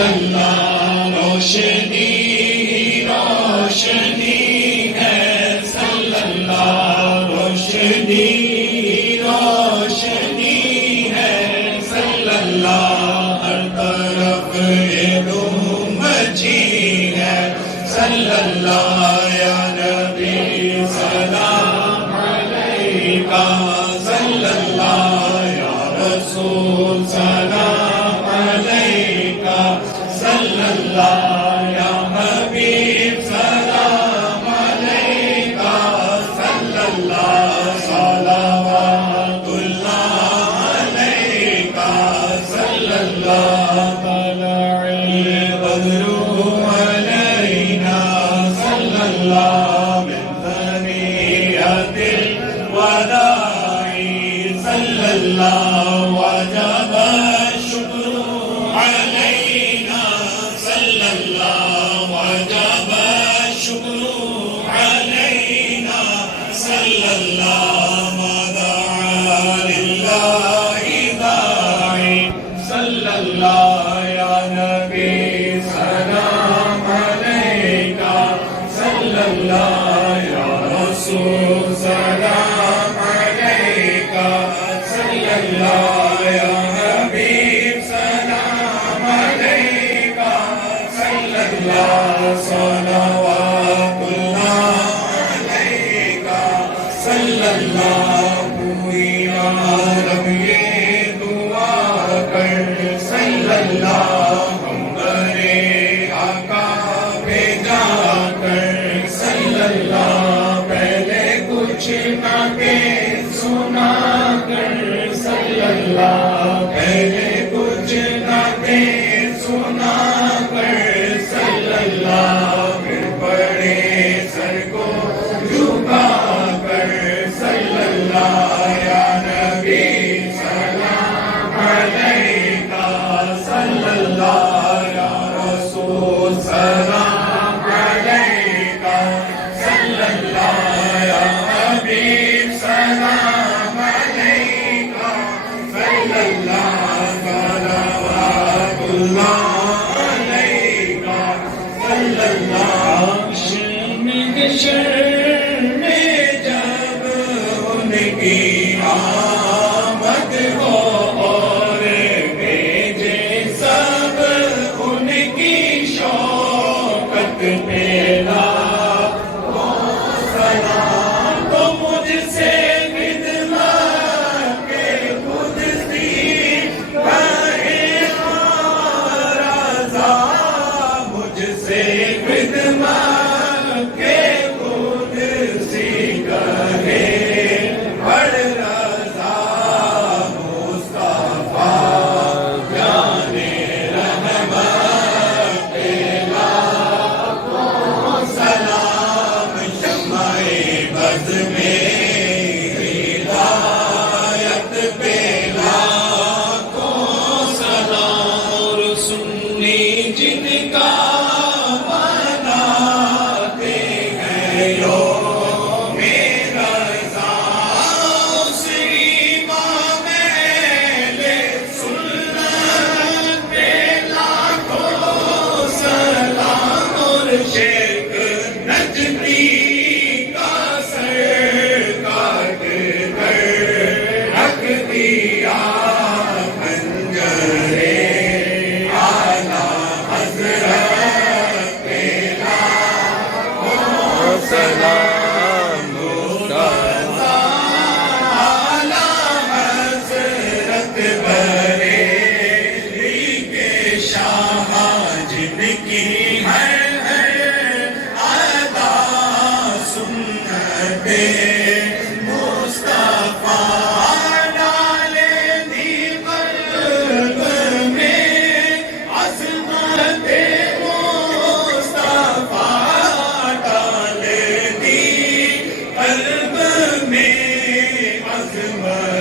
صلی اللہ روشنی روشنی ہے صلی اللہ روشنی روشنی ہے صلی اللہ ہر طرف یہ دھوم مچی ہے صلی اللہ یا نبی سلام علیکہ صلی اللہ یا رسول سلام علیکہ صلی اللہ یا حبیب سلام علیکہ صلی اللہ صلوات اللہ علیکہ صلی اللہ طلع البدر علینا صلی اللہ من ثنیۃ الوداع صلی اللہ وجب الشکر علینا صلی اللہ وجب الشکر علینا صلی اللہ ما دعا للہ داعی صلی اللہ یا نبی سلام علیکہ صلی اللہ یا رسول سلام علیکہ صلی اللہ یا حبیب سلام علیکہ صلی اللہ صلوات اللہ علیکہ صلی اللہ پوری عالم یہ دعا کر صلی اللہ ہم برے آقا پہ جا کر صلی اللہ پہلے کچھ نہ کہ سنا کر صلی اللہ پہلے کچھ نہ کہ سنا کر صلی اللہ پھر بڑے سر کو جھکا کر صلی اللہ یا نبی سلام علیکہ صلی اللہ یا رسول سلام علیکہ صلی اللہ یا حبیب سلام علیکہ صلی اللہ صلوات اللہ علیکہ صلی اللہ شرم جب ان کی آمد ہو اور بھیجے سب ان کی شوکت پیدا ہو سلام تو مجھ سے خدمت کے خود سی کہے رضا مجھ سے خدمت کے خود سی کہے بڑھ رضا مصطفیٰ جانے رحمت لاکھوں سلام شمع بز میں ہدایت پہ لاکھوں سلام اور سنی جن کا مناتے ہیں یوم رضا اس امام اہل سنت پہ لاکھوں سلام اور شیخ نجمی کا سر کاٹ کر رکھ دیا خنجر اعلیٰ حضرت پہ لاکھوں سلام مصطفیٰ اعلیٰ حضرت بریلی کے شاہ جن کی ہر ادا سنت مصطفیٰ ڈالے دی قلب میں عظمت مصطفیٰ ڈالے دی قلب میں عظمت